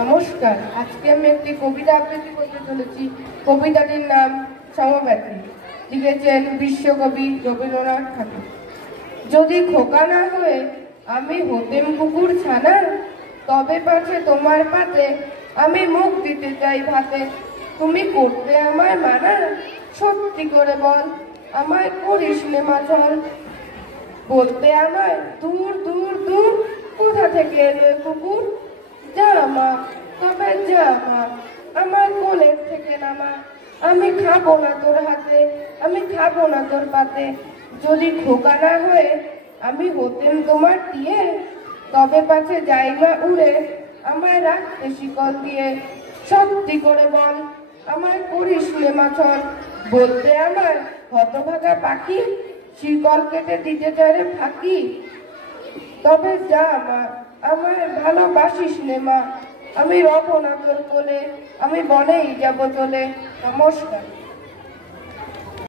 নমস্কার, আজকে আমি একটি কবিতা আবৃত্তি করতে চলেছি। কবিতাটির নাম সমব্যথী। লিখেছেন বিশ্বকবি রবীন্দ্রনাথ ঠাকুর। যদি খোকা না হয়ে আমি হতেম কুকুর ছানা, তবে পাছে তোমার পাতে আমি মুখ দিতে চাই ভাতে। তুমি করতে আমায় মানা, সত্যি করে বল আমায় করিস নে মাছল। বলতে আমায় দূর দূর দূর, কোথা থেকে এলো কুকুর। যা মা, তবে যা মা, আমার কোলের থেকে নামা। আমি খাবো না তোর হাতে, আমি খাবো না তোর পাতে। যদি খোকা না হয়ে আমি হতেন তোমার দিয়ে, তবে পাছে যাই মা উড়ে আমায় রাখতে শিকল দিয়ে। সত্যি করে বল আমায় করিস নে মাছল। বলতে আমার হতভাগা পাখি, শিকল কেটে দিতে চায় রে ফাঁকি। তবে যা মা, আমায় ভালোবাসিস নে মা, আমি রব না তোর কোলে, আমি বনেই যাব চলে। নমস্কার।